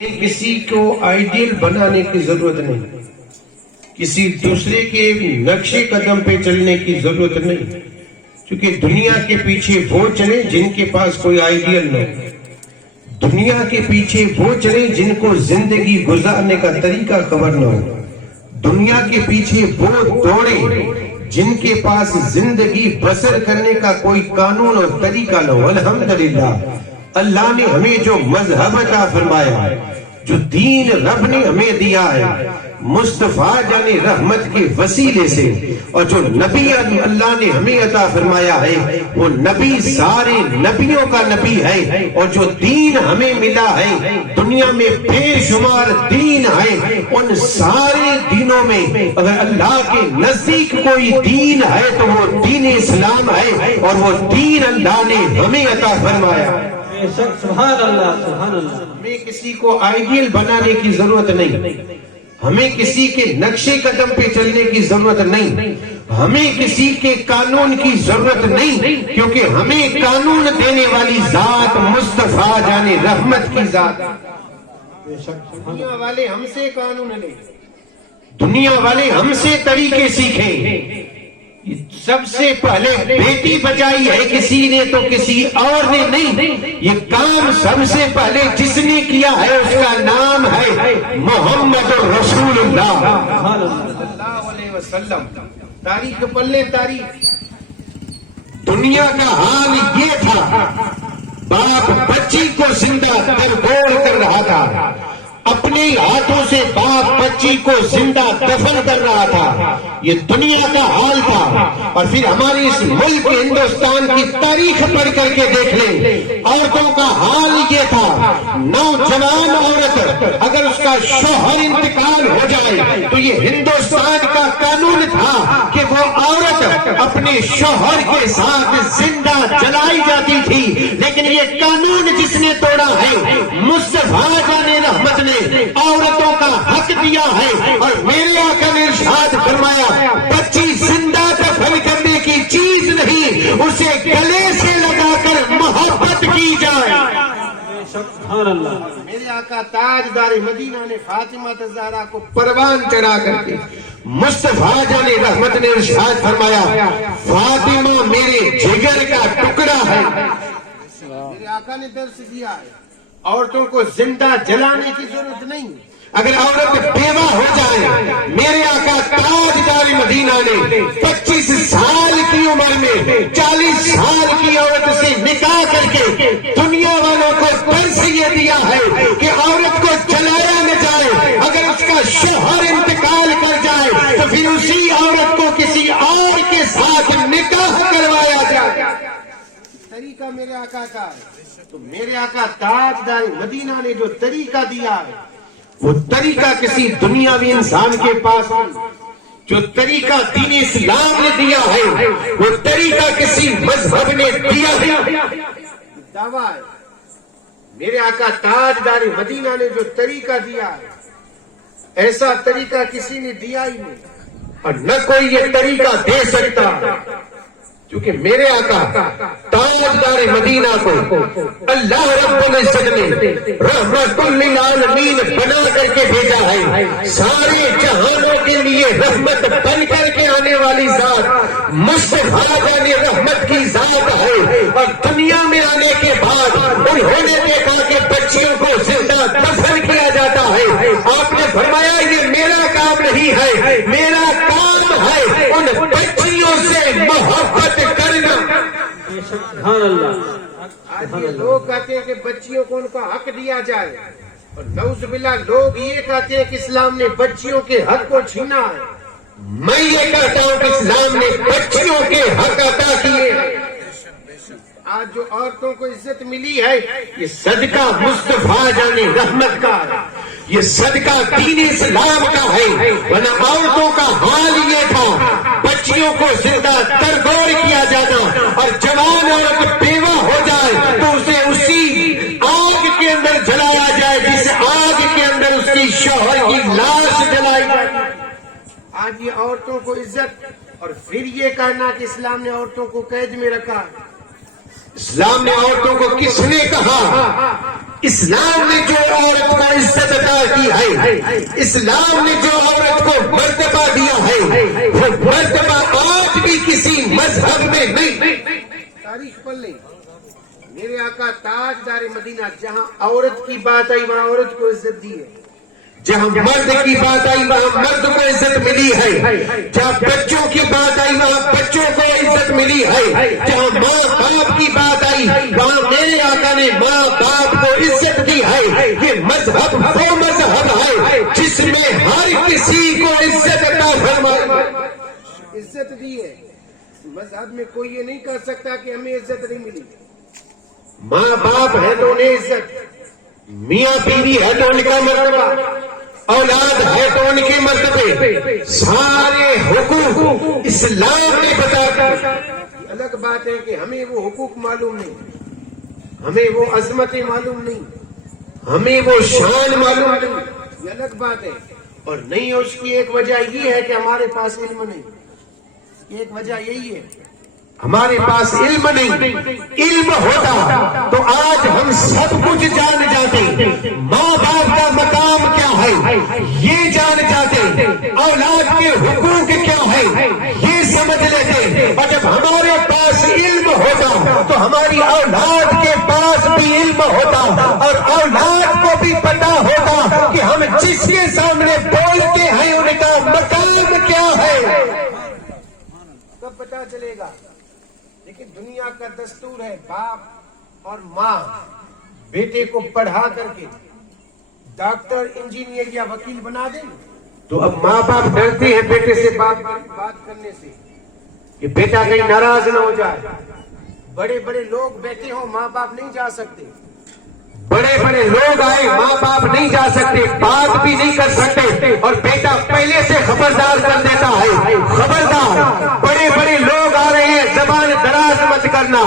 کسی کو آئیڈیل بنانے کی ضرورت نہیں، کسی دوسرے کے نقش قدم پہ چلنے کی ضرورت نہیں، کیونکہ دنیا کے پیچھے وہ چلے جن کے پاس کوئی آئیڈیل نہ ہو، دنیا کے پیچھے وہ چلے جن کو زندگی گزارنے کا طریقہ خبر نہ ہو، دنیا کے پیچھے وہ دوڑے جن کے پاس زندگی بسر کرنے کا کوئی قانون اور طریقہ نہ ہو۔ الحمدللہ اللہ نے ہمیں جو مذہب عطا فرمایا ہے، جو دین رب نے ہمیں دیا ہے مصطفیٰ جان رحمت کے وسیلے سے، اور جو نبی اللہ نے ہمیں عطا فرمایا ہے وہ نبی سارے نبیوں کا نبی ہے، اور جو دین ہمیں ملا ہے دنیا میں بے شمار دین ہے، ان سارے دینوں میں اگر اللہ کے نزدیک کوئی دین ہے تو وہ دین اسلام ہے، اور وہ دین اللہ نے ہمیں عطا فرمایا ہے۔ سبحان اللہ سبحان اللہ۔ ہمیں کسی کو آئیڈیل بنانے کی ضرورت نہیں، ہمیں کسی کے نقشے قدم پہ چلنے کی ضرورت نہیں، ہمیں کسی کے قانون کی ضرورت نہیں، کیونکہ ہمیں قانون دینے والی ذات مصطفیٰ جان رحمت کی ذات۔ دنیا والے ہم سے قانون لیں، دنیا والے ہم سے طریقے سیکھیں، سب سے پہلے بیٹی بچائی ہے کسی نے تو کسی اور نے نہیں، یہ کام سب سے پہلے جس نے کیا ہے اس کا نام ہے محمد رسول اللہ صلی اللہ علیہ وسلم۔ تاریخ پلے تاریخ، دنیا کا حال یہ تھا، باپ بچی کو زندہ درگور کر رہا تھا، اپنے ہاتھوں سے باپ بچی کو زندہ دفن کر رہا تھا، یہ دنیا کا حال تھا۔ اور پھر ہمارے اس ملک ہندوستان کی تاریخ پڑھ کر کے دیکھ لیں، عورتوں کا حال یہ تھا، نوجوان عورت اگر اس کا شوہر انتقال ہو جائے تو یہ ہندوستان کا قانون تھا کہ وہ عورت اپنے شوہر کے ساتھ زندہ جلائی جاتی تھی، لیکن یہ قانون جس نے توڑا ہے مصطفیٰ جان رحمت نے عورتوں کا حق دیا ہے، اور میرے آقا نے ارشاد فرمایا بچی زندہ دفن کرنے کی چیز نہیں، اسے گلے سے لگا کر محبت کی جائے۔ سبحان اللہ۔ میرے آقا تاجدار مدینہ نے فاطمہ الزہرا کو پروان چڑھا کر کے مصطفیٰ جان رحمت نے ارشاد فرمایا فاطمہ میرے جگر کا ٹکڑا ہے۔ میرے آقا نے درس دیا ہے عورتوں کو زندہ جلانے کی ضرورت نہیں، اگر عورت بیوہ ہو جائے، میرے آقا تاجدار مدینہ نے 25 سال کی عمر میں 40 سال کی عورت سے نکاح کر کے دنیا والوں کو درس یہ دیا ہے کہ عورت کو جلایا نہ جائے، اگر اس کا شوہر انتقال کر جائے تو پھر اسی عورت کو کسی اور کے ساتھ نکاح کروایا جائے۔ طریقہ میرے آقا کا ہے، تو میرے آقا تاجدار مدینہ نے جو طریقہ دیا ہے وہ طریقہ کسی دنیاوی انسان کے پاس نہیں، جو طریقہ دین اسلام نے دیا ہے وہ طریقہ کسی مذہب نے دیا ہے۔ دعویٰ ہے میرے آقا تاجدار مدینہ نے جو طریقہ دیا ہے ایسا طریقہ کسی نے دیا ہی نہیں، اور نہ کوئی یہ طریقہ دے سکتا، کیونکہ میرے آقا تاجدار مدینہ کو اللہ رب العزت نے رحمت للعالمین بنا کر کے بھیجا ہے، سارے جہانوں کے لیے رحمت بن کر کے آنے والی ذات مصطفیٰ جان رحمت کی ذات ہے، اور دنیا میں آنے کے بعد انہوں نے دیکھا کہ بچیوں کو زندہ دفن کیا جاتا ہے، آپ نے فرمایا یہ میرا کام نہیں ہے، میرا کام ہے ان بچیوں سے محبت کرنا۔ سبحان اللہ۔ آج یہ لوگ کہتے ہیں کہ بچیوں کو ان کا حق دیا جائے، اور نعوذ باللہ لوگ یہ کہتے ہیں کہ اسلام نے بچیوں کے حق کو چھینا ہے۔ میں یہ کہتا ہوں کہ اسلام نے بچیوں کے حق عطا کیے۔ آج جو عورتوں کو عزت ملی ہے یہ صدقہ مصطفیٰ جان رحمت کا ہے، یہ صدقہ دین اسلام کا ہے، ورنہ عورتوں کا حال یہ تھا بچیوں کو زندہ درگور کیا جانا، اور جوان عورت بیوہ ہو جائے تو اسے اسی آگ کے اندر جلایا جائے جس آگ کے اندر اس کی شوہر کی لاش جلائی جائے۔ آج یہ عورتوں کو عزت، اور پھر یہ کہنا کہ اسلام نے عورتوں کو قید میں رکھا۔ اسلام نے عورتوں کو کس نے کہا اسلام نے جو عورت کو عزت عطا کی ہے، اسلام نے جو عورت کو مرتبہ دیا ہے، وہ مرتبہ آج بھی کسی مذہب میں نہیں۔ تاریخ پڑھ لیں، میرے آقا تاجدار مدینہ جہاں عورت کی بات آئی وہاں عورت کو عزت دی ہے، جہاں مرد کی بات آئی وہاں مرد کو عزت ملی ہے، جہاں بچوں کی بات آئی وہاں بچوں کو عزت ملی ہے، جہاں ماں باپ کی بات آئی وہاں میرے آقا نے ماں باپ کو عزت دی ہے۔ یہ مذہب وہ مذہب ہے جس میں ہر کسی کو عزت عطا فرمائی، عزت دی ہے۔ مذہب میں کوئی یہ نہیں کہہ سکتا کہ ہمیں عزت نہیں ملی۔ ماں باپ ہے تو انہیں عزت، میاں بیوی ہے تو ان کا مرتبہ، اولاد ہے تو ان کے مرتبے، سارے حقوق اسلام نے بتا دیا۔ الگ بات ہے کہ ہمیں وہ حقوق معلوم نہیں، ہمیں وہ عظمتیں معلوم نہیں، ہمیں وہ شان معلوم نہیں، یہ الگ بات ہے۔ اور نہیں اس کی ایک وجہ یہ ہے کہ ہمارے پاس علم نہیں، ایک وجہ یہی ہے ہمارے پاس علم نہیں۔ علم ہوتا تو آج ہم سب کچھ جان جاتے، ماں باپ کا مقام کیا ہے یہ جان جاتے، اولاد کے حقوق کیا ہے یہ سمجھ لیتے، اور جب ہمارے پاس علم ہوتا تو ہماری اولاد کے پاس بھی علم ہوتا، اور اولاد کو بھی پتا ہوتا کہ ہم جس کے سامنے بولتے ہیں ان کا مقام کیا ہے۔ کب پتا چلے گا؟ لیکن دنیا کا دستور ہے باپ اور ماں بیٹے کو پڑھا کر کے ڈاکٹر انجینئر یا وکیل بنا دیں، تو اب ماں باپ ڈرتے ہیں بیٹے سے بات کرنے سے کہ بیٹا کہیں ناراض نہ ہو جائے۔ بڑے بڑے لوگ بیٹھے ہوں ماں باپ نہیں جا سکتے، بڑے بڑے لوگ آئے ماں باپ نہیں جا سکتے، بات بھی نہیں کر سکتے، اور بیٹا پہلے سے خبردار کر دیتا ہے، خبردار بڑے بڑے لوگ آ رہے ہیں، زبان دراز مت کرنا،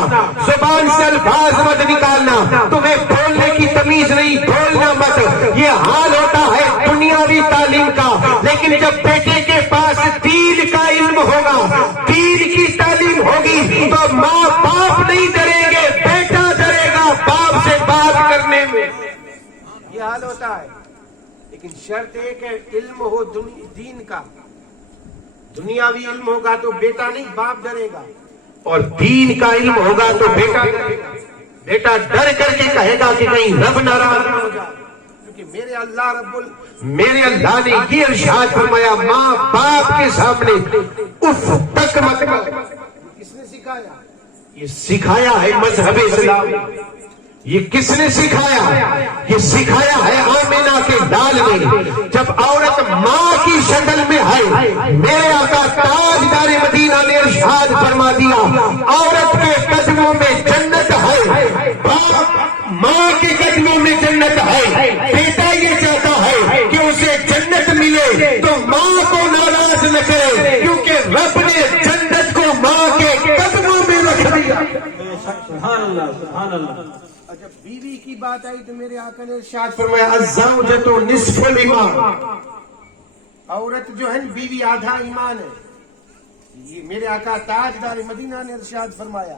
زبان سے الفاظ مت نکالنا، تمہیں بولنے کی تمیز نہیں، بولنا مت۔ یہ حال ہوتا ہے دنیاوی تعلیم کا، لیکن جب بیٹے کے پاس دین کا علم ہوگا، دین کی تعلیم ہوگی تو ماں باپ نہیں ڈریں گے، بیٹا ڈرے گا باپ سے بات کرنے میں۔ یہ حال ہوتا ہے، لیکن شرط ایک ہے علم ہو دین کا، دنیاوی علم ہوگا تو بیٹا نہیں باپ ڈرے گا، اور دین کا علم ہوگا تو بیٹا ڈرے گا۔ بیٹا ڈر کر کے کہے گا کہ کہیں رب ناراض نہ ہو جائے، کیونکہ میرے اللہ نے یہ ارشاد فرمایا ماں باپ کے سامنے اف تک مت کرو۔ کس نے سکھایا؟ یہ سکھایا ہے مذہب اسلام۔ یہ کس نے سکھایا؟ یہ سکھایا ہے آمینہ کے لال نے۔ جب عورت ماں کی شکل میں ہے، میرے آقا تاجدار مدینہ نے ارشاد فرما دیا عورت کے قدموں میں جنت ہے، ماں کے قدموں میں جنت ہے۔ بیٹا یہ چاہتا ہے کہ اسے جنت ملے تو ماں کو ناراض نہ کرے، کیونکہ رب نے جنت کو ماں کے قدموں میں رکھ دیا۔ سبحان اللہ، سبحان اللہ۔ اور جب بیوی کی بات آئی تو میرے آقا نے ارشاد فرمایا الزوجۃ نصف الایمان، عورت جو ہے بیوی آدھا ایمان ہے۔ یہ میرے آقا تاجدار مدینہ نے ارشاد فرمایا،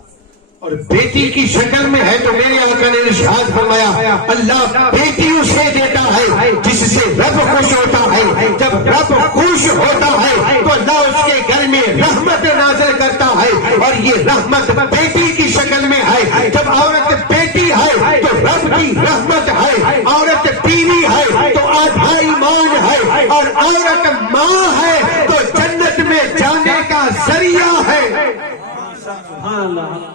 اور بیٹی کی شکل میں ہے تو میرے آقا نے ارشاد فرمایا اللہ بیٹی اسے دیتا ہے جس سے رب خوش ہوتا ہے، جب رب خوش ہوتا ہے تو اللہ اس کے گھر میں رحمت نازل کرتا ہے، اور یہ رحمت بیٹی کی شکل میں ہے۔ جب عورت بیٹی ہے تو رب کی رحمت ہے، عورت بیوی ہے تو آدھا ایمان ہے، اور عورت ماں ہے تو جنت میں جانے کا ذریعہ ہے۔ سبحان اللہ۔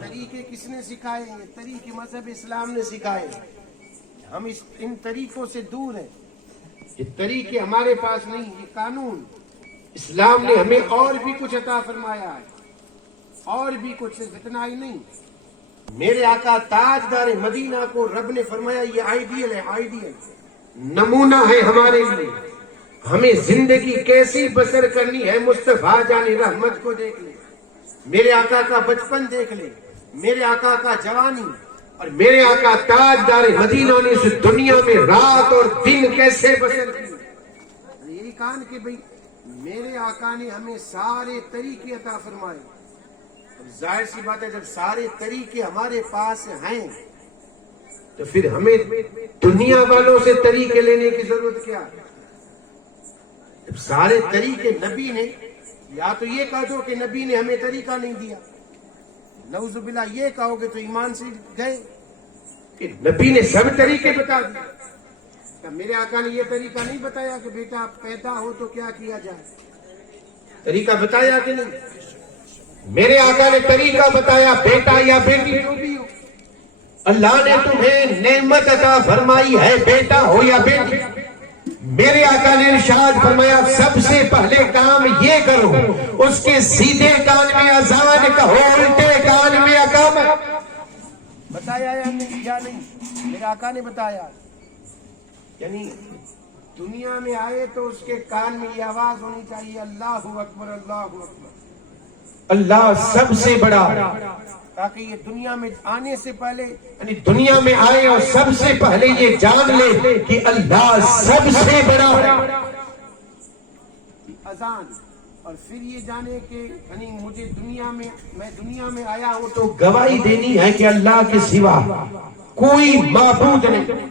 طریقے کس نے سکھائے ہیں؟ طریقے مذہب اسلام نے سکھائے۔ ہم ان طریقوں سے دور ہیں، یہ طریقے ہمارے پاس نہیں، یہ قانون اسلام نے ہمیں اور بھی کچھ عطا فرمایا ہے، اور بھی کچھ، صرف اتنا ہی نہیں۔ میرے آقا تاجدار مدینہ کو رب نے فرمایا یہ آئیڈیل ہے، آئیڈیل نمونہ ہے ہمارے لیے، ہمیں زندگی کیسی بسر کرنی ہے مصطفیٰ جان رحمت کو دیکھ لیں، میرے آقا کا بچپن دیکھ لیں، میرے آقا کا جوانی، اور میرے آقا تاجدار مدینہ نے اس دنیا میں رات اور دن کیسے بسر کی۔ یہی کہا کہ بھئی میرے آقا نے ہمیں سارے طریقے عطا فرمائے۔ ظاہر سی بات ہے جب سارے طریقے ہمارے پاس ہیں تو پھر ہمیں دنیا والوں سے طریقے لینے کی ضرورت کیا ہے؟ جب سارے طریقے نبی نے، یا تو یہ کہہ دو کہ نبی نے ہمیں طریقہ نہیں دیا، نعوذ باللہ یہ کہو گے تو ایمان سے گئے کہ نبی نے سب طریقے بتا دیے۔ کیا میرے آقا نے یہ طریقہ نہیں بتایا کہ بیٹا پیدا ہو تو کیا کیا جائے؟ طریقہ بتایا کہ نہیں؟ میرے آقا نے طریقہ بتایا، بیٹا یا بیٹی جو بھی ہو، اللہ نے تمہیں نعمت عطا فرمائی ہے، بیٹا ہو یا بیٹی، میرے آقا نے ارشاد فرمایا سب سے پہلے کام یہ کرو، اس کے سیدھے کان میں اذان کہو، الٹے کان میں اقامت۔ بتایا یا نہیں؟ میرے آقا نے بتایا۔ یعنی دنیا میں آئے تو اس کے کان میں یہ آواز ہونی چاہیے، اللہ اکبر اللہ اکبر، اللہ سب سے بڑا، تاکہ یہ دنیا میں آنے سے پہلے، یعنی دنیا میں آئے اور سب سے پہلے یہ جان لے کہ اللہ سب سے بڑا اذان، اور پھر یہ جانے کہ یعنی مجھے میں دنیا میں آیا ہوں تو گواہی دینی ہے کہ اللہ کے سوا کوئی معبود نہیں،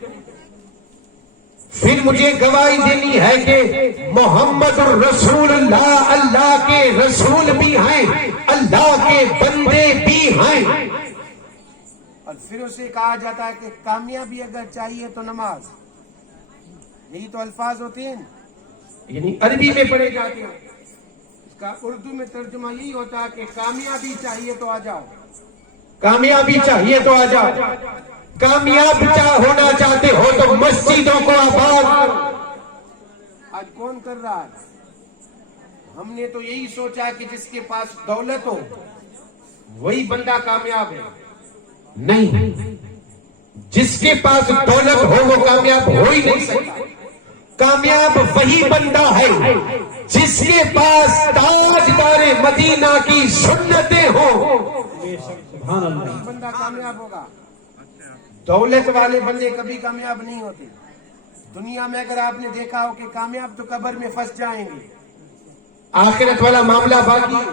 پھر مجھے گواہی دینی ہے کہ محمد الرسول اللہ اللہ کے رسول بھی ہیں، اللہ کے بندے بھی ہیں، اور پھر اسے کہا جاتا ہے کہ کامیابی اگر چاہیے تو نماز، یہی تو الفاظ ہوتے ہیں، یعنی عربی میں پڑھے جاتے ہیں، اس کا اردو میں ترجمہ یہی ہوتا ہے کہ کامیابی چاہیے تو آ جاؤ، کامیابی چاہیے تو آ جاؤ، کامیاب ہونا چاہتے ہو تو مسجدوں کو آباد کرو۔ آج کون کر رہا ہے؟ ہم نے تو یہی سوچا کہ جس کے پاس دولت ہو وہی بندہ کامیاب ہے، نہیں، جس کے پاس دولت ہو وہ کامیاب ہو ہی نہیں سکتا، کامیاب وہی بندہ ہے جس کے پاس تاجدار مدینہ کی سنتیں ہوں، وہی بندہ کامیاب ہوگا۔ دولت والے بندے کبھی کامیاب نہیں ہوتے۔ دنیا میں اگر آپ نے دیکھا ہو کہ کامیاب تو قبر میں پھنس جائیں گے، آخرت والا معاملہ باقی۔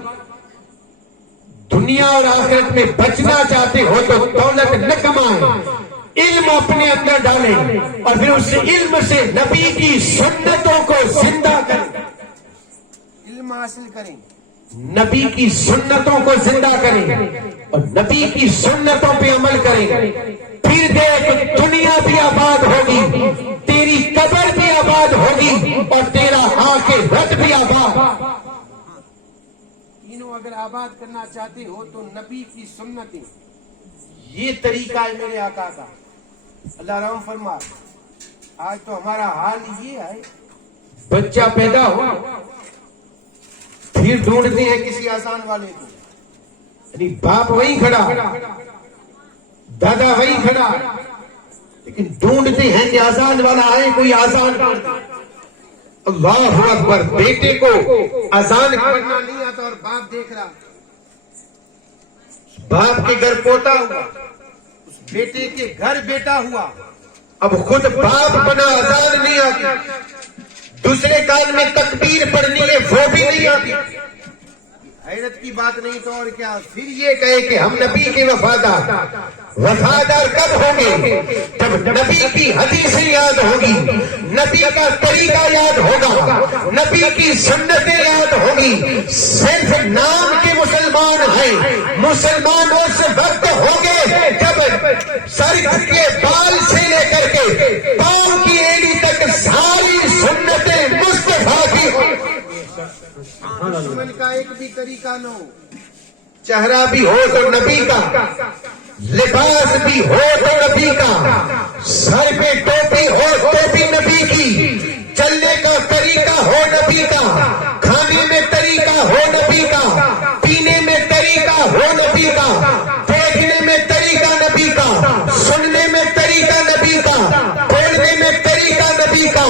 دنیا اور آخرت میں بچنا چاہتے ہو تو دولت نہ کمائیں، علم اپنے اندر ڈالیں اور پھر اس علم سے نبی کی سنتوں کو زندہ کریں، علم حاصل کریں، نبی کی سنتوں کو زندہ کریں اور نبی کی سنتوں پہ عمل کریں، پھر دیکھ دنیا بھی آباد ہوگی، تیری قبر بھی آباد ہوگی اور تیرا آخرت بھی آباد۔ تینوں اگر آباد کرنا چاہتے ہو تو نبی کی سنتیں، یہ طریقہ ہے میرے آقا کا، اللہ رحم فرما۔ آج تو ہمارا حال یہ ہے، بچہ پیدا ہو پھر ڈھونڈتے ہیں کسی آسان والے کو، یعنی باپ وہیں کھڑا، دادا وہیں کھڑا، لیکن ڈھونڈتے ہیں کہ آزان والا آئے، کوئی آزان کر دے۔ اللہ اکبر، بیٹے کو آزان کرنا نہیں آتا اور باپ دیکھ رہا، باپ کے گھر پوتا ہوا، اس بیٹے کے گھر بیٹا ہوا، اب خود باپ بنا، آزان نہیں آتی، دوسرے کان میں تکبیر پڑھنی ہے وہ بھی نہیں آتی۔ حیرت کی بات نہیں تو اور کیا۔ پھر یہ کہے کہ ہم نبی کے وفادار کب ہوں گے؟ جب نبی کی حدیثیں یاد ہوگی، نبی کا طریقہ یاد ہوگا، نبی کی سنتیں یاد ہوگی۔ صرف نام کے مسلمان ہیں، مسلمان اس وقت ہوں گے جب سر کے بال سے لے کر کے پاؤں کی ایڑی تک ساری سنتیں مصطفیٰ کی ہوں۔ دشمن کا ایک بھی طریقہ نہ ہو، چہرہ بھی ہو تو نبی کا، لباس بھی ہو تو نبی کا، سر پہ ٹوپی ہو ٹوپی نبی کی، چلنے کا طریقہ ہو نبی کا، کھانے میں طریقہ ہو نبی کا، پینے میں طریقہ ہو نبی کا، دیکھنے میں طریقہ نبی کا، سننے میں طریقہ نبی کا، بولنے میں طریقہ نبی کا،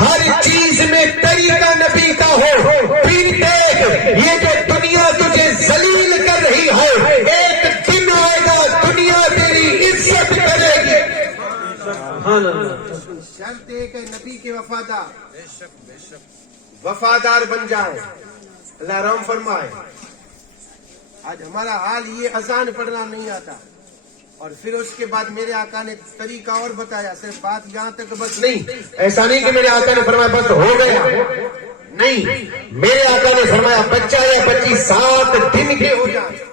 ہر چیز میں طریقہ نبی کا ہو۔ پھر دیکھ، یہ جو دنیا تجھے ذلیل کر رہی ہے، ایک دن آئے گا دنیا تیری عزت کرے گی۔ شرط ایک ہے نبی کے وفادار بن جائے، اللہ رحم فرمائے۔ آج ہمارا حال یہ، اذان پڑھنا نہیں آتا، اور پھر اس کے بعد میرے آقا نے طریقہ اور بتایا، صرف بات یہاں تک بس نہیں، ایسا نہیں کہ میرے آقا نے فرمایا بس ہو گیا، نہیں، میرے آقا نے فرمایا بچہ یا بچی 7 دن کے ہو جائے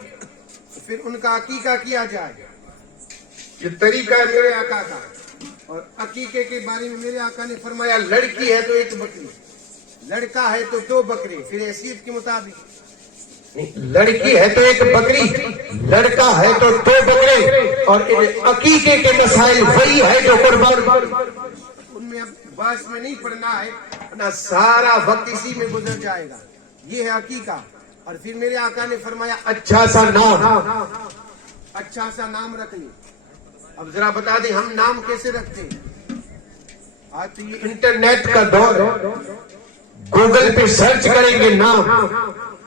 تو پھر ان کا عقیقہ کیا جائے۔ یہ طریقہ ہے میرے آقا کا۔ اور عقیقے کے بارے میں میرے آقا نے فرمایا لڑکی ہے تو 1 بکری، لڑکا ہے تو 2 بکرے، پھر حیثیت کے مطابق، لڑکی ہے تو 1 بکری، لڑکا ہے تو 2 بکرے، اور عقیقے کے مسائل وہی ہے جو قربان، ان میں اب باس میں نہیں پڑھنا ہے، اپنا سارا وقت اسی میں گزر جائے گا۔ یہ ہے عقیقہ۔ اور پھر میرے آقا نے فرمایا اچھا سا نام رکھ لیں۔ اب ذرا بتا دیں ہم نام کیسے رکھتے ہیں؟ آج تو یہ انٹرنیٹ کا دور ہے، گوگل پہ سرچ کریں گے نام،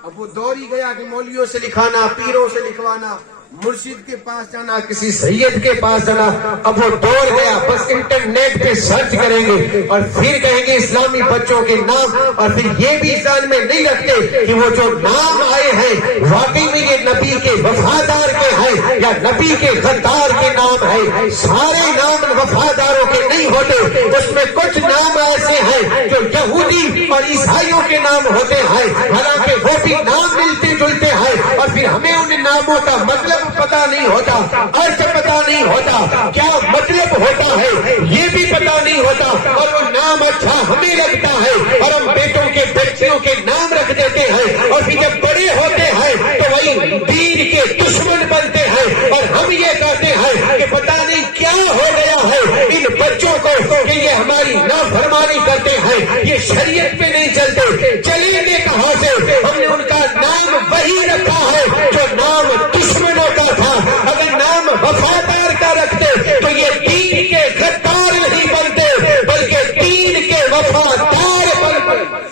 اب وہ دور ہی گیا کہ مولویوں سے لکھانا، پیروں سے لکھوانا، مرشد کے پاس جانا، کسی سید کے پاس جانا، اب وہ دور گیا۔ بس انٹرنیٹ پہ سرچ کریں گے اور پھر کہیں گے اسلامی بچوں کے نام، اور پھر یہ بھی ذہن میں نہیں رکھتے کہ وہ جو نام آئے ہیں واقعی میں یہ نبی کے وفادار کے ہیں یا نبی کے غدار کے نام ہیں۔ سارے نام وفاداروں کے نہیں ہوتے، اس میں کچھ نام ایسے ہیں جو یہودی اور عیسائیوں کے نام ہوتے ہیں، حالانکہ وہ بھی نام ملتے جلتے ہیں، اور پھر ہمیں ان ناموں کا مطلب پتا نہیں ہوتا، ارتھ پتا نہیں ہوتا، کیا مطلب ہوتا ہے یہ بھی پتا نہیں ہوتا، اور وہ نام اچھا ہمیں لگتا ہے اور ہم بیٹوں کے بچیوں کے نام رکھ دیتے ہیں، اور پھر جب بڑے ہوتے ہیں تو وہی دین کے دشمن بنتے ہیں، اور ہم یہ کہتے ہیں کہ پتا نہیں کیا ہو گیا ہے ان بچوں کو کہ یہ ہماری نافرمانی کرتے ہیں، یہ شریعت پہ نہیں چلتے، چلیں گے کہاں سے؟ ہم نے ان کا نام وہی رکھا ہے جو نام دشمنوں کا تھا۔ اگر نام وفادار کا رکھتے تو یہ دین کے غدار نہیں بنتے بلکہ دین کے وفادار بنتے۔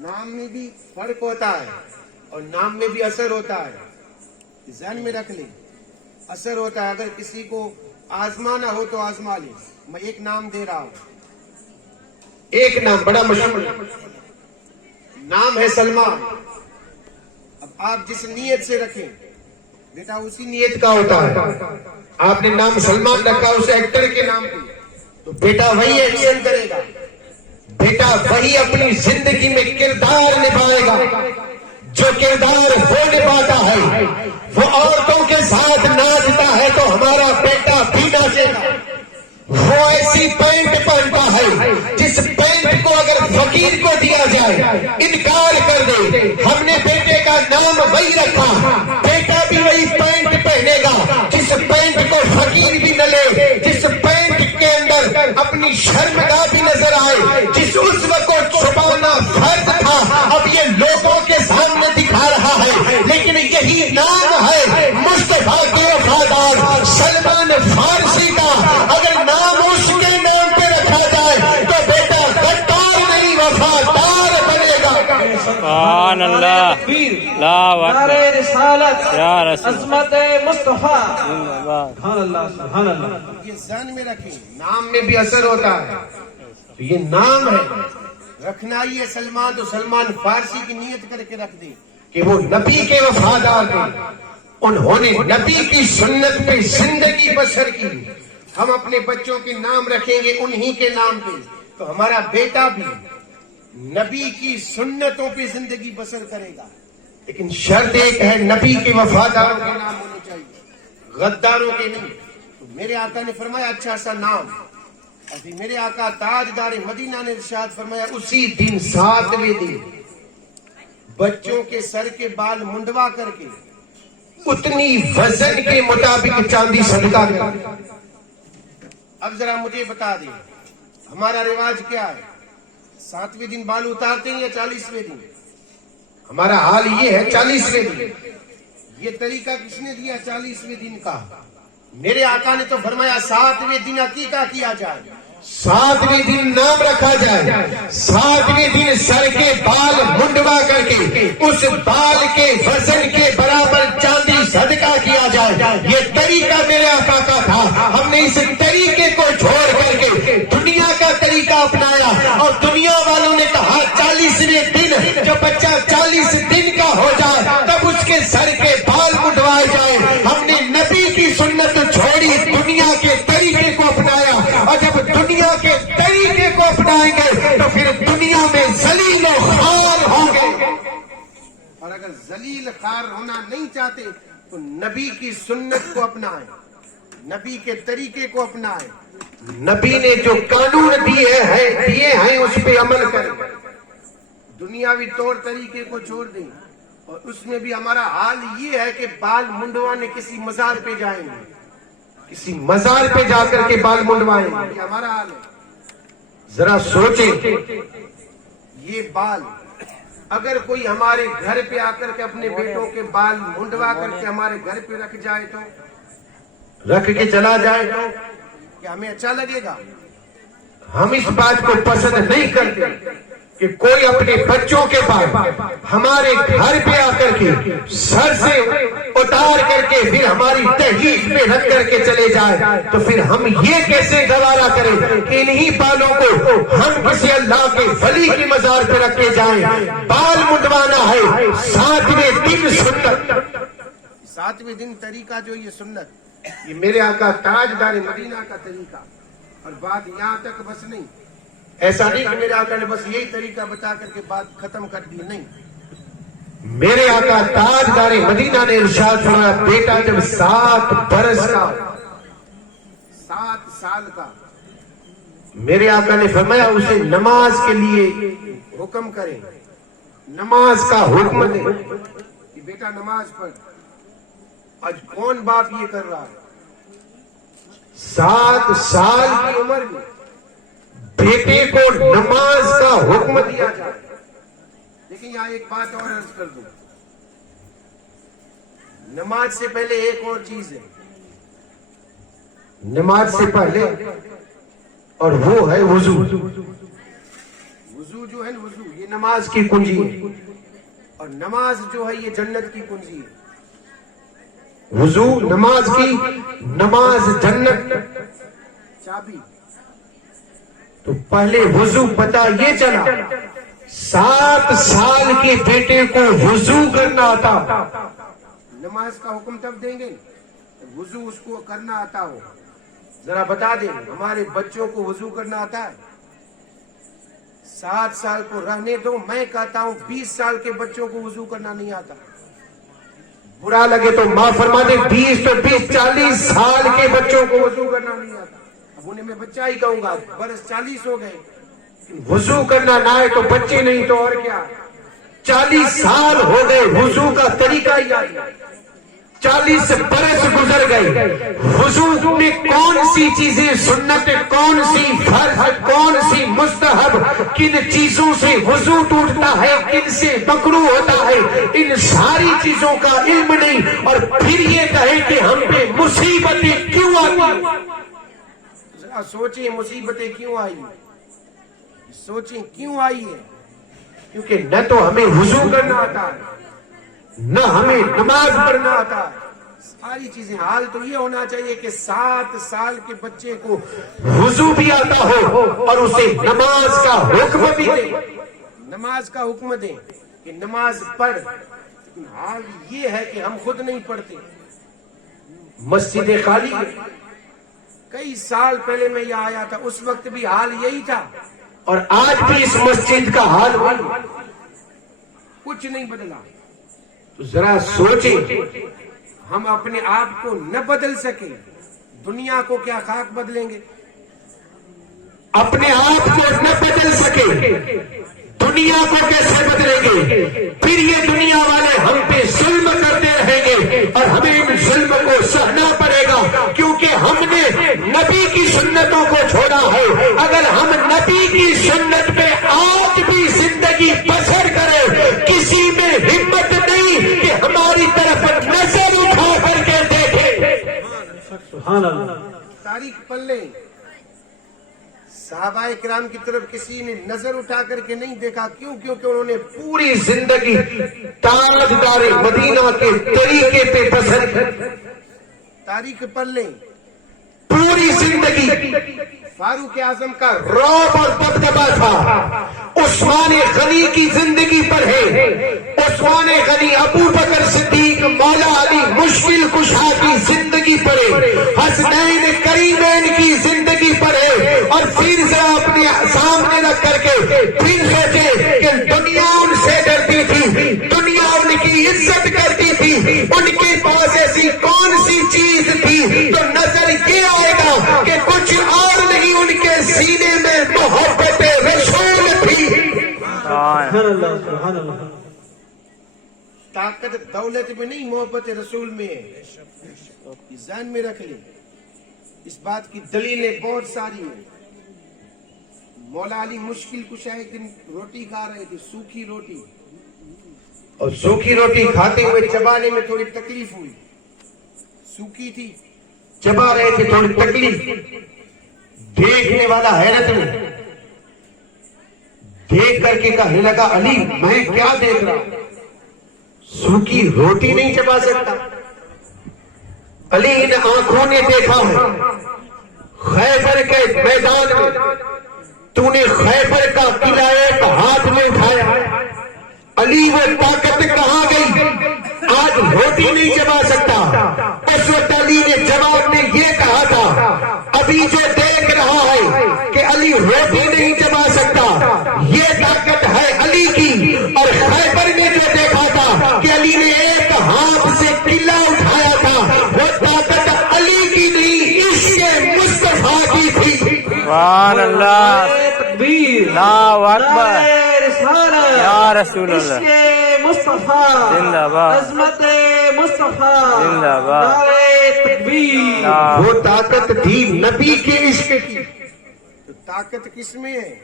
نام میں بھی فرق ہوتا ہے اور نام میں بھی اثر ہوتا ہے، ذہن میں رکھ لیں، اثر ہوتا ہے۔ اگر کسی کو آزمانا ہو تو آزما لیں۔ میں ایک نام دے رہا ہوں، ایک نام بڑا مشہور نام ہے سلمان۔ اب آپ جس نیت سے رکھیں بیٹا اسی نیت کا ہوتا ہے۔ آپ نے نام سلمان رکھا اس ایکٹر کے نام پہ تو بیٹا وہی ایکشن کرے گا، بیٹا وہی اپنی زندگی میں کردار نبھائے گا۔ جو کردار وہ نبھاتا ہے، وہ عورتوں کے ساتھ ناچتا ہے تو ہمارا بیٹا بھی ناچے گا۔ وہ ایسی پینٹ پہنتا ہے جس پینٹ کو اگر فقیر کو دیا جائے انکار کر دے۔ ہم نے بیٹے کا نام وہی رکھا، بیٹا بھی وہی پینٹ پہنے گا جس پینٹ کو فقیر بھی نہ لے، جس پینٹ کے اندر اپنی شرمگاہ بھی نظر آئے، جس اس وقت چھپانا فرض تھا اب یہ لوگوں کے سامنے دکھا رہا ہے۔ لیکن یہی نام ہے مصطفیٰ کے وفادار سلمان فارسی کا۔ اگر نام اس کے نام پہ رکھا جائے تو بیٹا غدار نہیں وفادار بنے گا۔ سبحان اللہ، لا نعرہ رسالت، یا رسول عظمت مصطفیٰ، سبحان اللہ سبحان اللہ۔ یہ ذہن میں رکھیں، نام میں بھی اثر ہوتا ہے۔ تو یہ نام ہے رکھنا ہی ہے سلمان، تو سلمان فارسی کی نیت کر کے رکھ دیں کہ وہ نبی کے وفادار تھے، انہوں نے نبی کی سنت پہ زندگی بسر کی۔ ہم اپنے بچوں کے نام رکھیں گے انہی کے نام پہ تو ہمارا بیٹا بھی نبی کی سنتوں پہ زندگی بسر کرے گا۔ لیکن شرط ایک ہے نبی کے وفاداروں کے نام ہونے چاہیے، غداروں کے نہیں۔ تو میرے آقا نے فرمایا اچھا سا نام، ابھی میرے آقا تاجدار مدینہ نے ارشاد فرمایا اسی دن 7ویں دن بچوں کے سر کے بال منڈوا کر کے اتنی وزن کے مطابق چاندی صدقہ کریں۔ اب ذرا مجھے بتا دیں ہمارا رواج کیا ہے؟ 7ویں دن بال اتارتے ہیں یا 40ویں دن؟ ہمارا حال یہ ہے 40ویں دن۔ یہ طریقہ کس نے دیا 40ویں دن کا؟ میرے آقا نے تو فرمایا 7ویں دن عقیقہ کیا جائے، 7ویں دن نام رکھا جائے، 7ویں دن سر کے بال منڈوا کر کے اس بال کے وزن کے برابر چاندی صدقہ کیا جائے۔ یہ طریقہ میرے آقا کا تھا۔ ہم نے اس طریقے کو چھوڑ کر کے دنیا کا طریقہ اپنایا، اور دنیا والوں نے کہا 40ویں دن جب بچہ 40 دن کا ہو جائے تب اس کے سر کے بال منڈوائے جائے۔ ہم نے سنت چھوڑی, دنیا کے طریقے کو اپنایا, اور جب دنیا کے طریقے کو اپنائیں گے تو پھر دنیا میں ذلیل و خوار ہوں گے. اور اگر ذلیل خوار ہونا نہیں چاہتے تو نبی کی سنت کو اپنائیں, نبی کے طریقے کو اپنائیں. نبی نے جو قانون دیے ہیں اس پہ عمل کریں, دنیاوی طور طریقے کو چھوڑ دیں. اور اس میں بھی ہمارا حال یہ ہے کہ بال منڈوانے کسی مزار پہ جائیں گے, کسی مزار پہ جا کر کے بال منڈوائیں گے, یہ ہمارا حال ہے. ذرا سوچیں, یہ بال اگر کوئی ہمارے گھر پہ آ کر کے اپنے بیٹوں کے بال منڈوا کر کے ہمارے گھر پہ رکھ جائے تو, رکھ کے چلا جائے تو کیا ہمیں اچھا لگے گا؟ ہم اس بات کو پسند نہیں کرتے کہ کوئی اپنے بچوں کے پاس ہمارے گھر پہ آ کر کے سر سے اتار کر کے پھر ہماری تحقیق میں رکھ کر کے چلے جائے. تو پھر ہم یہ کیسے گوارا کریں کہ انہی بالوں کو ہم کسی اللہ کے ولی کی مزار پہ رکھ کے جائیں؟ بال منڈوانا ہے 7ویں دن سنت, 7ویں دن طریقہ جو یہ سنت, یہ میرے آقا تاجدار مدینہ کا طریقہ. اور بات یہاں تک بس نہیں, ایسا نہیں کہ میرے آقا نے بس یہی طریقہ بتا کر کے بات ختم کر دی, نہیں. میرے آقا تاجدار مدینہ نے ارشاد فرمایا, بیٹا جب 7 برس کا, 7 سال کا, میرے آقا نے فرمایا اسے نماز کے لیے حکم کریں, نماز کا حکم دیں کہ بیٹا نماز پڑھ. آج کون باپ یہ کر رہا ہے؟ 7 سال کی عمر میں بیٹے کو نماز کا حکم دیا جائے. لیکن یہاں ایک بات اور عرض کر دوں, نماز سے پہلے ایک اور چیز ہے, نماز سے پہلے, اور وہ ہے وضو. وضو جو ہے وضو یہ نماز کی کنجی ہے, اور نماز جو ہے یہ جنت کی کنجی ہے. وضو نماز کی, نماز جنت چابی. تو پہلے وضو پتا یہ چلا, 7 سال کے بیٹے کو وضو کرنا آتا. نماز کا حکم تب دیں گے وضو اس کو کرنا آتا ہو. ذرا بتا دیں, ہمارے بچوں کو وضو کرنا آتا ہے؟ 7 سال کو رہنے دو, میں کہتا ہوں 20 سال کے بچوں کو وضو کرنا نہیں آتا. برا لگے تو معاف فرما دیں, 20 تو 20 40 سال کے بچوں کو وضو کرنا نہیں آتا. اب انہیں میں بچہ ہی کہوں گا, برس 40 ہو گئے, وضو کرنا نہ آئے تو بچے نہیں تو اور کیا. 40 سال ہو گئے, وضو کا طریقہ ہی آئی, 40 برس گزر گئے. وضو میں کون سی چیزیں سنت, کون سی فرض, کون سی مستحب, کن چیزوں سے وضو ٹوٹتا ہے, کن سے مکروہ ہوتا ہے, ان ساری چیزوں کا علم نہیں. اور پھر یہ کہیں کہ ہم پہ مصیبتیں کیوں آتی. سوچیں مصیبتیں کیوں آئی, سوچیں کیوں آئی ہے. کیونکہ نہ تو ہمیں وضو کرنا آتا ہے, نہ ہمیں نماز پڑھنا آتا ہے. ساری چیزیں. حال تو یہ ہونا چاہیے کہ 7 سال کے بچے کو وضو بھی آتا ہو اور اسے نماز کا حکم بھی دیں, نماز کا حکم دیں کہ نماز پڑھ. حال یہ ہے کہ ہم خود نہیں پڑھتے, مسجدیں خالی ہے. کئی سال پہلے میں یہاں آیا تھا, اس وقت بھی حال یہی تھا, اور آج بھی اس مسجد کا حال کچھ نہیں بدلا. تو ذرا سوچیں, ہم اپنے آپ کو نہ بدل سکے, دنیا کو کیا خاک بدلیں گے؟ اپنے آپ کو نہ بدل سکے, دنیا کو کیسے بدلیں گے؟ پھر یہ دنیا والے ہم پہ ظلم کرتے رہیں گے اور ہمیں ان ظلم کو سہنا پڑے گا, کیونکہ ہم نے نبی کی سنتوں کو چھوڑا ہے. اگر ہم نبی کی سنت پہ آج بھی زندگی بسر کریں, کسی میں ہمت نہیں کہ ہماری طرف نظر اٹھا کر کے دیکھیں. سبحان اللہ. تاریخ پڑھ لیں, صحابہ کرام کی طرف کسی نے نظر اٹھا کر کے نہیں دیکھا. کیوں؟ کیونکہ انہوں نے پوری زندگی تاجدار مدینہ کے طریقے پہ بسر کی. تاریخ پڑھ لیں, پوری زندگی فاروق اعظم کا رعب اور دبدبہ تھا. عثمان غنی کی زندگی پڑھیں, رضوان غنی ابو بکر صدیق مولا علی مشکل کشا کی زندگی پڑھے، حسنین کریمین کی زندگی پڑھے، اور پھر ذرا اپنے سامنے رکھ کر کے پھر سوچے کہ دنیا ان سے ڈرتی تھی، دنیا ان کی عزت کرتی تھی، ان کے پاس ایسی کون سی چیز تھی؟ تو نظر یہ آئے گا کہ کچھ اور نہیں، ان کے سینے میں محبت رسول تھی۔ سبحان اللہ سبحان اللہ۔ طاقت دولت میں نہیں، محبت رسول میں ہے، ذہن میں رکھ لیں۔ اس بات کی دلیلیں بہت ساری ہیں۔ مولا علی مشکل کشا ایک دن روٹی کھا رہے تھے، سوکھی روٹی، اور سوکھی روٹی کھاتے ہوئے چبانے میں تھوڑی تکلیف ہوئی، سوکھی تھی، چبا رہے تھے، تھوڑی تکلیف۔ دیکھنے والا حیرت میں دیکھ کر کے کہنے لگا علی میں کیا دیکھ رہا، سوکھی روٹی نہیں چبا سکتا؟ علی ان آنکھوں نے دیکھا ہے خیبر کے میدان میں تو نے خیبر کا قلعہ ایک ہاتھ میں اٹھایا، علی وہ طاقت کہاں گئی؟ آج روٹی نہیں چبا سکتا۔ اس وقت علی نے جواب میں یہ کہا تھا ابھی جو دیکھ رہا ہے کہ علی روٹی نہیں چبا سکتا، یہ طاقت ہے علی کی، اور خیبر نے جو دیکھا تھا کہ علی نے ایک ہاتھ سے قلعہ اٹھایا تھا، وہ طاقت علی کی نہیں عشق مصطفیٰ کی تھی۔ سبحان اللہ، تکبیر، اللہ اکبر، نعرہ رسالت، یا رسول اللہ، عشق مصطفیٰ، زندہ باد، عظمت مصطفیٰ، زندہ باد، نعرہ تکبیر۔ وہ طاقت تھی نبی کے عشق کی۔ تو طاقت کس میں ہے؟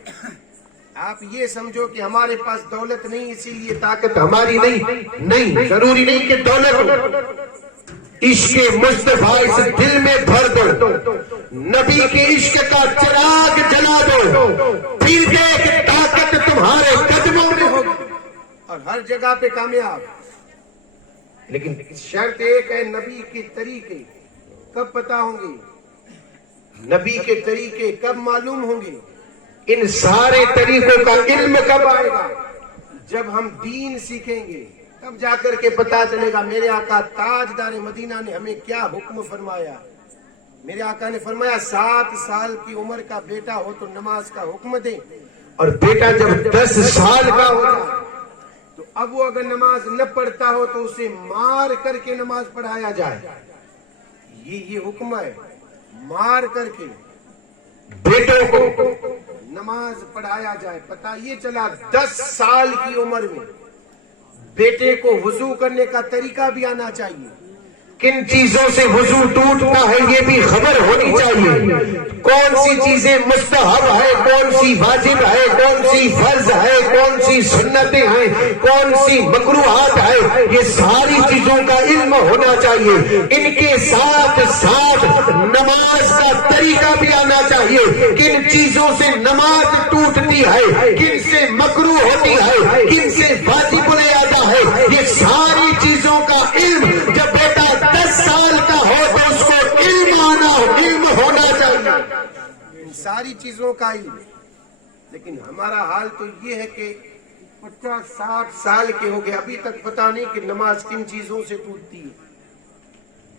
آپ یہ سمجھو کہ ہمارے پاس دولت نہیں اسی لیے طاقت ہماری نہیں، ضروری نہیں کہ دولت ہو۔ عشق مصطفیٰ اس دل میں بھر دو، نبی کے عشق کا چراغ جلا دو، پھر دیکھ طاقت تمہارے قدموں میں ہوگی اور ہر جگہ پہ کامیاب۔ لیکن شرط ایک ہے، نبی کے طریقے کب پتا ہوں گے؟ نبی کے طریقے کب معلوم ہوں گے؟ ان سارے طریقوں کا علم کب آئے گا؟ جب ہم دین سیکھیں گے، تب جا کر کے پتا چلے گا میرے آقا تاجدار مدینہ نے ہمیں کیا حکم فرمایا۔ میرے آقا نے فرمایا 7 سال کی عمر کا بیٹا ہو تو نماز کا حکم دے، اور بیٹا جب 10 سال کا ہو جائے تو اب وہ اگر نماز نہ پڑھتا ہو تو اسے مار کر کے نماز پڑھایا جائے۔ یہ حکم ہے، مار کر کے بیٹوں کو نماز پڑھایا جائے۔ پتہ یہ چلا 10 سال کی عمر میں بیٹے کو وضو کرنے کا طریقہ بھی آنا چاہیے، کن چیزوں سے وضو ٹوٹتا ہے یہ بھی خبر ہونی چاہیے، کون سی چیزیں مستحب ہے، کون سی واجب ہے، کون سی فرض ہے، کون سی سنتیں ہیں، کون سی مکروہات ہے، یہ ساری چیزوں کا علم ہونا چاہیے۔ ان کے ساتھ ساتھ نماز کا طریقہ بھی آنا چاہیے، کن چیزوں سے نماز ٹوٹتی ہے، کن سے مکروہ ہوتی ہے، کن سے واجب لے آتا ہے، یہ ساری چیزوں کا علم جب بیٹا 10 سال کا ہو تو اس کو علم ہونا چاہیے، ان ساری چیزوں کا علم۔ لیکن ہمارا حال تو یہ ہے کہ 50-60 سال کے ہو گئے ابھی تک پتہ نہیں کہ نماز کن چیزوں سے ٹوٹتی ہے،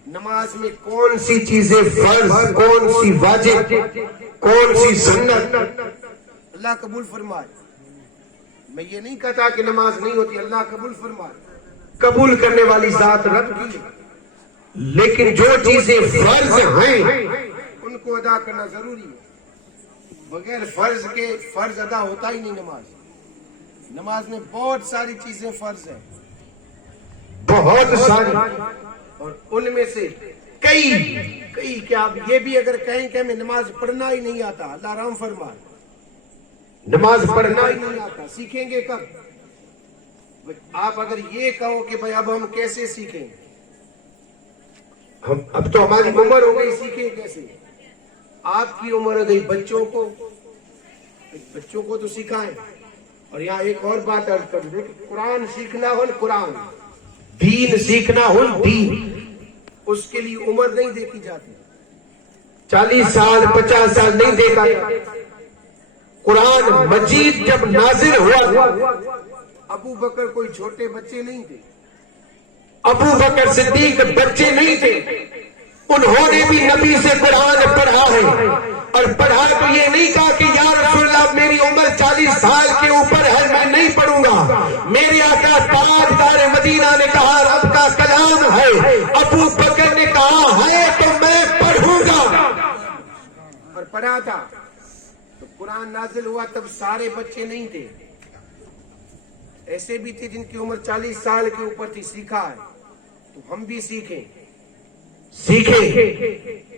نماز میں کون سی چیزیں فرض، کون سی واجب، کون سی سنت۔ اللہ قبول فرمائے۔ میں یہ نہیں کہتا کہ نماز نہیں ہوتی، اللہ قبول فرمائے، قبول کرنے والی ذات رب کی، لیکن جو چیزیں فرض ہیں ان کو ادا کرنا ضروری ہے۔ بغیر فرض کے فرض ادا ہوتا ہی نہیں۔ نماز میں بہت ساری چیزیں فرض ہیں، بہت ساری، اور ان میں سے کئی کیا یہ بھی اگر کہیں کہ ہمیں نماز پڑھنا ہی نہیں آتا، اللہ رحم فرمائے، نماز پڑھنا ہی نہیں آتا، سیکھیں گے کب؟ آپ اگر یہ کہو کہ بھائی اب ہم کیسے سیکھیں، اب تو ہماری عمر ہو گئی، سیکھیں کیسے؟ آپ کی عمر ہو گئی، بچوں کو تو سکھائیں۔ اور یہاں ایک اور بات عرض کر دوں کہ قرآن سیکھنا ہو، قرآن دین سیکھنا ہو، دین، اس کے لیے عمر نہیں دیکھی جاتی، 40 سال 50 سال نہیں دیکھا جاتا۔ قرآن مجید جب نازل ہوا ابو بکر کوئی چھوٹے بچے نہیں تھے، ابو بکر صدیق بچے نہیں تھے، انہوں نے بھی نبی سے قرآن پڑھا ہے، اور پڑھا تو یہ نہیں کہا کہ یا رسول اللہ میری عمر 40 سال کے اوپر ہے میں نہیں پڑھوں گا، میرے آقا تاجدار مدینہ نے کہا رب کا کلام ہے، ابو بکر نے کہا ہے تو میں پڑھوں گا، اور پڑھا تھا۔ تو قرآن نازل ہوا تب سارے بچے نہیں تھے، ایسے بھی تھے جن کی عمر 40 سال کے اوپر تھی، سیکھا ہے، تو ہم بھی سیکھیں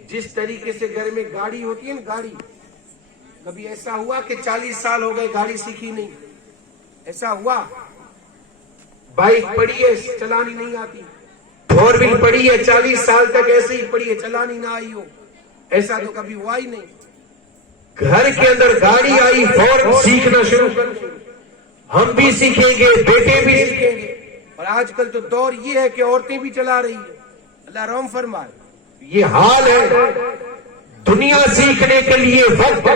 جس طریقے سے گھر میں گاڑی ہوتی ہے نا، گاڑی، کبھی ایسا ہوا کہ 40 سال ہو گئے گاڑی سیکھی نہیں؟ ایسا ہوا؟ بائک پڑی ہے چلانی نہیں آتی، فور ویل پڑی ہے 40 سال تک ایسے ہی پڑی ہے چلانی نہ آئی ہو، ایسا تو کبھی ہوا ہی نہیں۔ گھر کے اندر گاڑی آئی فوراً سیکھنا شروع کر، ہم بھی سیکھیں گے، بیٹے بھی سیکھیں گے، اور آج کل تو دور یہ ہے کہ عورتیں بھی چلا رہی ہیں، اللہ رحم فرمائے۔ یہ حال ہے، دنیا سیکھنے کے لیے وقت،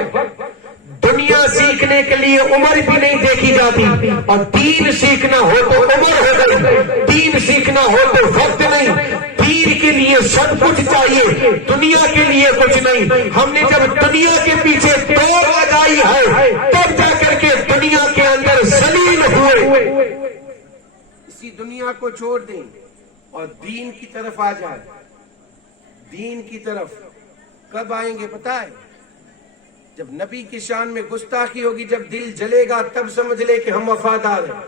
دنیا سیکھنے کے لیے عمر بھی نہیں دیکھی جاتی، اور دین سیکھنا ہو تو عمر ہو گئی، دین سیکھنا ہو تو وقت نہیں، دین کے لیے سب کچھ چاہیے، دنیا کے لیے کچھ نہیں۔ ہم نے جب دنیا کے پیچھے دوڑ لگائی ہے تب جا کر کے دنیا کے اندر ذلیل ہوئے۔ اسی دنیا کو چھوڑ دیں اور دین کی طرف آ جائیں۔ دین کی طرف کب آئیں گے پتہ ہے؟ جب نبی کی شان میں گستاخی ہوگی، جب دل جلے گا تب سمجھ لے کہ ہم وفادار ہیں۔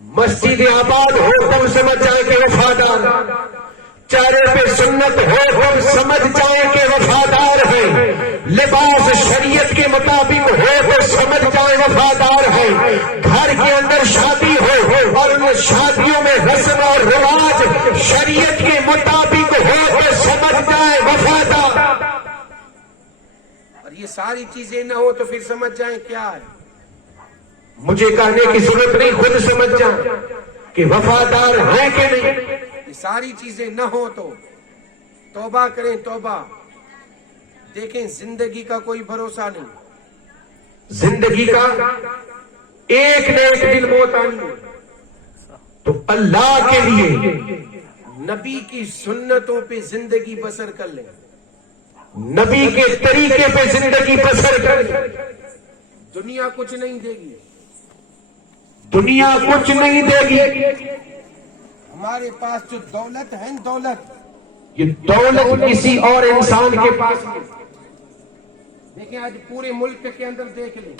مسجد آباد ہو تب سمجھ جائیں کہ وفادار ہیں، چہرے پہ سنت ہو تب سمجھ جائیں کہ وفادار ہیں، لباس شریعت کے مطابق ہو تو سمجھ جائیں وفادار ہیں، گھر کے اندر شادی ہو اور ان شادیوں میں رسم اور رواج شریعت کے مطابق ہو تو سمجھ جائیں وفادار۔ اور یہ ساری چیزیں نہ ہو تو پھر سمجھ جائیں کیا ہے؟ مجھے کہنے کی ضرورت نہیں، خود سمجھ جائیں کہ وفادار ہیں کہ نہیں۔ یہ ساری چیزیں نہ ہو تو توبہ کریں، توبہ۔ دیکھیں زندگی کا کوئی بھروسہ نہیں، زندگی کا ایک نہ ایک دن موت آنی ہے، تو اللہ کے لیے نبی کی سنتوں پہ زندگی بسر کر لیں، نبی کے طریقے پہ زندگی بسر کر لیں۔ دنیا کچھ نہیں دے گی، دنیا کچھ نہیں دے گی۔ ہمارے پاس جو دولت ہے، دولت، یہ دولت کسی اور انسان کے پاس نہیں۔ دیکھیں آج پورے ملک کے اندر دیکھ لیں،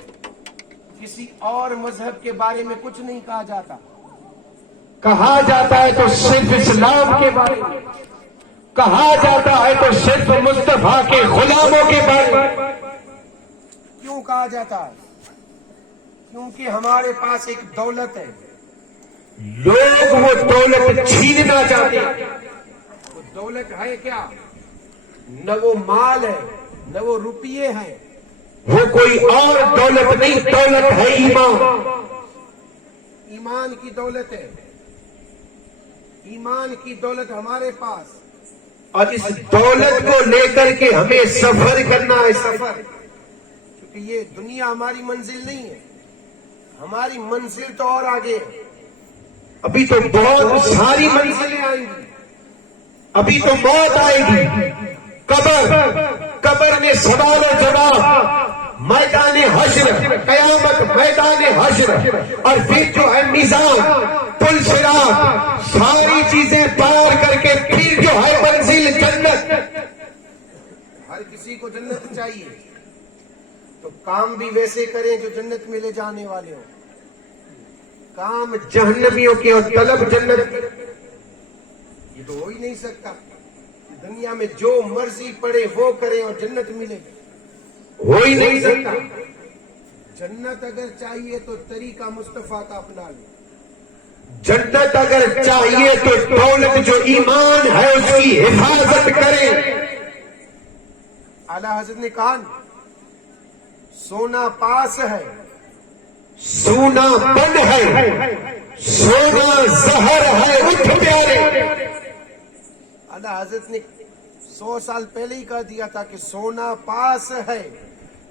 کسی اور مذہب کے بارے میں کچھ نہیں کہا جاتا، کہا جاتا ہے تو صرف اسلام کے بارے میں، کہا جاتا ہے تو صرف مصطفیٰ کے غلاموں کے بارے میں۔ کیوں کہا جاتا ہے؟ کیونکہ ہمارے پاس ایک دولت ہے، لوگ وہ دولت چھیننا چاہتے ہیں۔ وہ دولت ہے کیا؟ نہ وہ مال ہے، نہ وہ روپیے ہیں، وہ کوئی اور دولت نہیں، دولت ہے ایمان۔ ایمان کی دولت ہے، ایمان کی دولت ہمارے پاس، اور اس دولت کو لے کر کے ہمیں سفر کرنا ہے، سفر۔ کیونکہ یہ دنیا ہماری منزل نہیں ہے، ہماری منزل تو اور آگے ہے، ابھی تو بہت ساری منزلیں آئیں گی، ابھی تو موت آئے گی، قبر میں سوال و جواب، میدان حشر، قیامت، میدان حشر، اور پھر جو ہے میزان، پل صراط، ساری چیزیں پار کر کے پھر جو ہے منزل جنت۔ ہر کسی کو جنت چاہیے، تو کام بھی ویسے کریں جو جنت میں لے جانے والے ہوں، کام جہنمیوں کی اور طلب جنت کی، یہ تو ہو ہی نہیں سکتا۔ دنیا میں جو مرضی پڑے وہ کریں اور جنت ملے، ہو ہی نہیں سکتا۔ جنت اگر چاہیے تو طریقہ مصطفیٰ کا اپنا لیں، جنت اگر چاہیے تو دولت جو ایمان ہے اس کی حفاظت کریں۔ اعلیٰ حضرت نے کہا سونا پاس ہے، سونا بند ہے، سونا زہر ہے، اٹھ پیارے۔ اعلیٰ حضرت نے 100 سال پہلے ہی کہہ دیا تھا کہ سونا پاس ہے،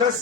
10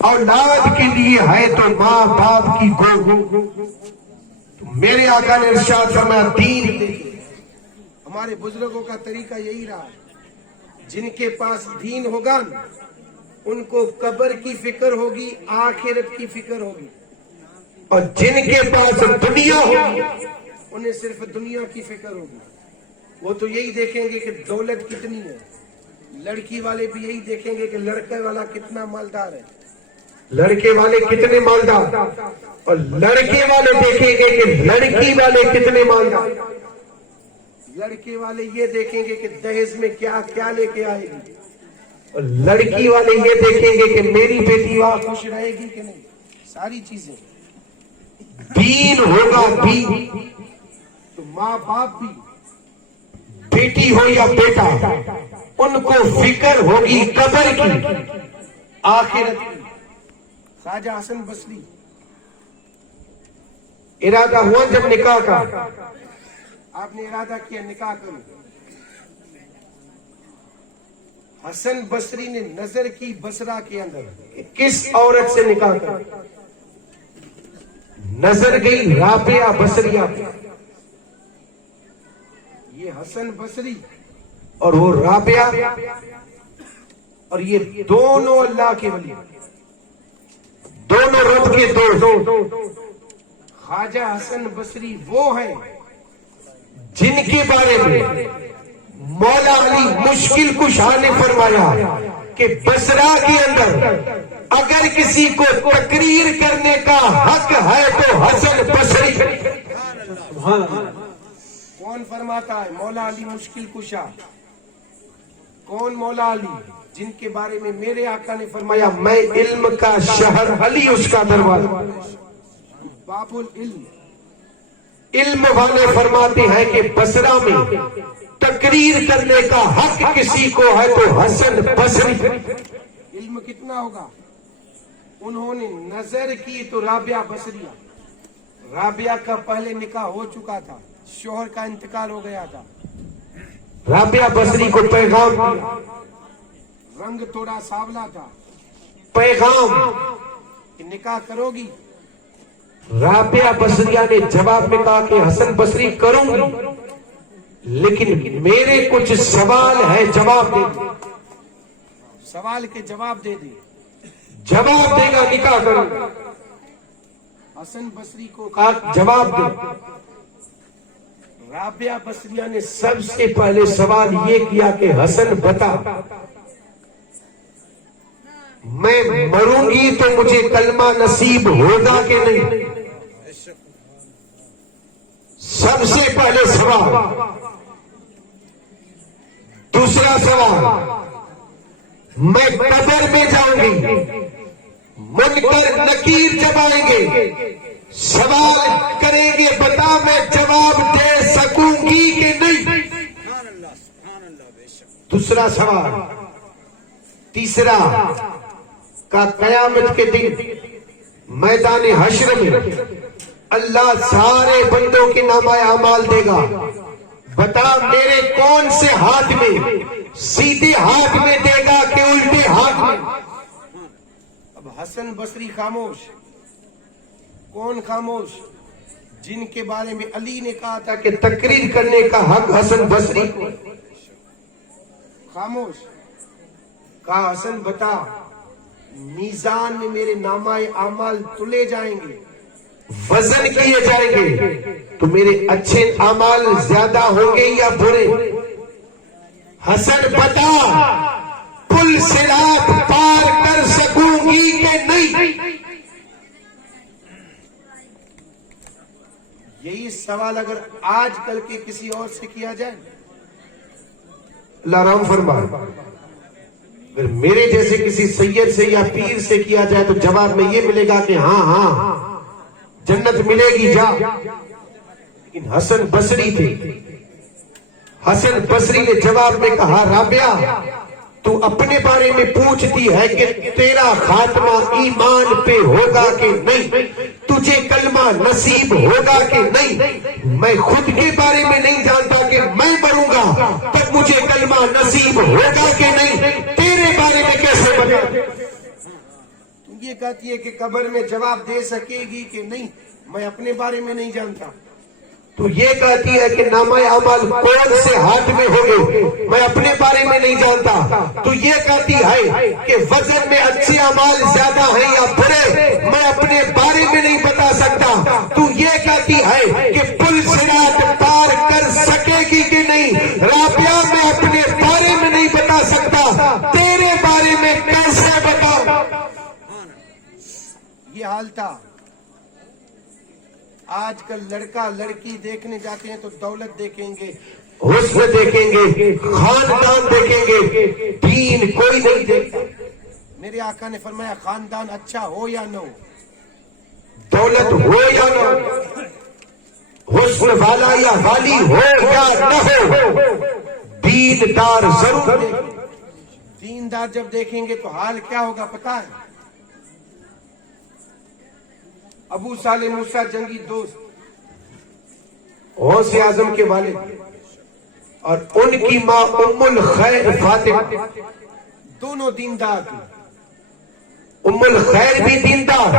اولاد کے لیے ہے تو ماں باپ کی گو. میرے آقا نے ارشاد فرمایا دین دیکھیں. ہمارے بزرگوں کا طریقہ یہی رہا. جن کے پاس دین ہوگا ان کو قبر کی فکر ہوگی, آخرت کی فکر ہوگی. اور جن کے پاس دنیا ہوگی انہیں صرف دنیا کی فکر ہوگی. وہ تو یہی دیکھیں گے کہ دولت کتنی ہے. لڑکی والے بھی یہی دیکھیں گے کہ لڑکے والا کتنا مالدار ہے, لڑکے والے کتنے مالدار, اور لڑکے والے دیکھیں گے کہ لڑکی والے کتنے مالدار. لڑکے والے یہ دیکھیں گے کہ دہیز میں کیا کیا لے کے آئے گی, اور لڑکی والے یہ دیکھیں گے کہ میری بیٹی وہاں خوش رہے گی کہ نہیں. ساری چیزیں دین ہوگا بھی تو ماں باپ بھی, بیٹی ہو یا بیٹا, ان کو فکر ہوگی قبر کی, آخرت کی. خواجہ حسن بصری ارادہ ہوا جب نکاح کا, آپ نے ارادہ کیا نکاح کروں. حسن بصری نے نظر کی بصرہ کے اندر کہ کس عورت سے نکاح کروں. نظر گئی رابعہ بصریہ پہ. یہ حسن بصری اور وہ رابعہ, اور یہ دونوں اللہ کے ولی, دونوں رب کے دو. خواجہ حسن بصری وہ ہیں جن کے بارے میں مولا علی مشکل کشا نے فرمایا کہ بصرہ کے اندر اگر کسی کو تقریر کرنے کا حق ہے تو حسن بصری. سبحان اللہ. کون فرماتا ہے؟ مولا علی مشکل کشا. کون مولا علی؟ جن کے بارے میں میرے آقا نے فرمایا میں علم کا شہر, علی اس کا دروازہ, باب العلم. علم والے فرماتے ہیں کہ بصرہ میں تقریر کرنے کا حق کسی کو ہے تو حسن بصری. علم کتنا ہوگا؟ انہوں نے نظر کی تو رابعہ بصریہ. رابعہ کا پہلے نکاح ہو چکا تھا, شوہر کا انتقال ہو گیا تھا. رابعہ بصری کو پیغام دیا, رنگ تھوڑا سانولا تھا, پیغام کہ نکاح کرو گی. رابعہ بصریہ نے جواب میں کہا کہ حسن بصری کروں گی, لیکن میرے کچھ سوال ہے, جواب دے. سوال کے جواب دے دے, جواب دے گا نکاح کروں. حسن بصری کو کہا جواب دے. رابعہ بصریہ نے سب سے پہلے سوال یہ کیا کہ حسن بتا, میں مروں گی تو مجھے کلمہ نصیب ہوگا کہ نہیں. سب سے پہلے سوال. دوسرا سوال, میں قبر میں جاؤں گی, منکر نکیر جب آئیں گے سوال کریں گے, بتا میں جواب دے سکوں گی کہ نہیں. دوسرا سوال. تیسرا کا قیامت کے دن میدان حشر میں اللہ سارے بندوں کے نامہ اعمال دے گا, بتا میرے کون سے ہاتھ میں, سیدھے ہاتھ میں دے گا کہ الٹے ہاتھ میں. اب حسن بصری خاموش. کون خاموش؟ جن کے بارے میں علی نے کہا تھا کہ تقریر کرنے کا حق حسن بصری کو. خاموش. کہا حسن بتا, میزان میں میرے نامہ اعمال تلے جائیں گے, وزن کیے جائیں گے, تو میرے اچھے اعمال زیادہ ہوں گے یا برے. حسن بتا پل صراط پار کر سکوں گی کہ نہیں. یہی سوال اگر آج کل کے کسی اور سے کیا جائے, اللہ رحم فرمائے, اگر میرے جیسے کسی سید سے یا پیر سے کیا جائے تو جواب میں یہ ملے گا کہ ہاں ہاں جنت ملے گی جا. لیکن حسن بصری تھے. حسن بصری نے جواب میں کہا رابعہ تو اپنے بارے میں پوچھتی ہے کہ تیرا خاتمہ ایمان پہ ہوگا کہ نہیں, تجھے کلمہ نصیب ہوگا کہ نہیں. میں خود کے بارے میں نہیں جانتا کہ میں مروں گا تب مجھے کلمہ نصیب ہوگا کہ نہیں, تیرے بارے میں کیسے بتا. یہ کہتی ہے کہ قبر میں جواب دے سکے گی کہ نہیں، میں اپنے بارے میں نہیں جانتا۔ تو یہ کہتی ہے کہ نامہ اعمال کون سے ہاتھ میں ہوگے، میں اپنے بارے میں نہیں جانتا۔ تو یہ کہتی ہے کہ وزن میں اچھے اعمال زیادہ ہیں یا برے، میں اپنے بارے میں نہیں بتا سکتا۔ تو یہ کہتی ہے کہ پل صراط پار کر سکے گی کہ نہیں، رابعہ میں اپنے بارے میں نہیں بتا سکتا، تیرے بارے میں کیسے بتاؤں؟ یہ حال تھا۔ آج کل لڑکا لڑکی دیکھنے جاتے ہیں تو دولت دیکھیں گے، حسن دیکھیں گے، خاندان دیکھیں گے، دین کوئی نہیں دیکھتا۔ میرے آقا نے فرمایا خاندان اچھا ہو یا نہ ہو، دولت ہو یا نہ ہو، حسن والا یا والی ہو یا نہ ہو، دیندار ضرور دیکھیں۔ دیندار جب دیکھیں گے تو حال کیا ہوگا پتہ ہے؟ ابو صالح موسیٰ جنگی دوست، غوث اعظم کے والد، اور ان کی ماں ام الخیر فاطمہ، دونوں دیندار تھے۔ ام الخیر بھی دیندار،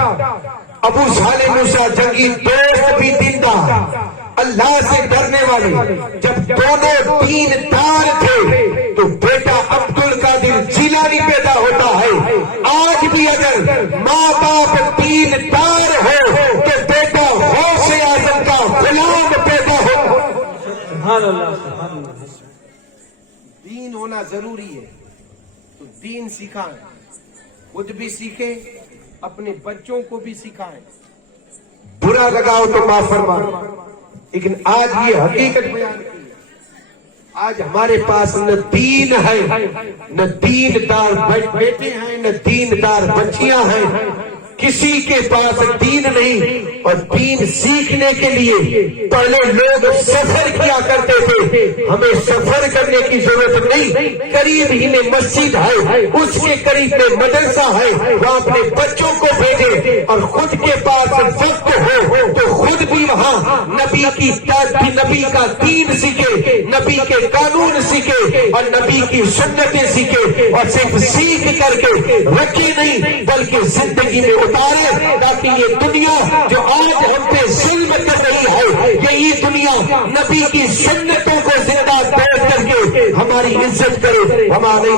ابو صالح موسیٰ جنگی دوست بھی دیندار، اللہ سے ڈرنے والے۔ جب دونوں دیندار تھے تو بیٹا عبد القادر جیلانی پیدا ہوتا ہے۔ آج بھی اگر ماں باپ دیندار ہو تو بیٹا غوث اعظم کا غلام پیدا ہو۔ سبحان اللہ، سبحان اللہ۔ دین ہونا ضروری ہے، تو دین سکھائیں، خود بھی سیکھیں، اپنے بچوں کو بھی سکھائیں۔ برا لگاؤ تو معاف فرما، لیکن آج یہ حقیقت بیان کی، آج ہمارے پاس نہ دین ہے، نہ دیندار بیٹے ہیں، نہ دیندار بچیاں ہیں، کسی کے پاس دین نہیں۔ اور دین سیکھنے کے لیے پہلے لوگ سفر کیا کرتے تھے، ہمیں سفر کرنے کی ضرورت نہیں، قریب ہی میں مسجد ہے، اس کے قریب میں مدرسہ ہے، وہاں اپنے بچوں کو بھیجے، اور خود کے پاس وقت ہو تو خود بھی وہاں نبی کا دین سیکھے، نبی کے قانون سیکھے، اور نبی کی سنتیں سیکھے، اور صرف سیکھ کر کے رکھے نہیں بلکہ زندگی میں اتارے، تاکہ یہ دنیا جو آج ہم پہ ظلم کر رہی ہے، یہی دنیا نبی کی سنتوں کو زندہ کر کے ہماری عزت کرے۔ ہمارے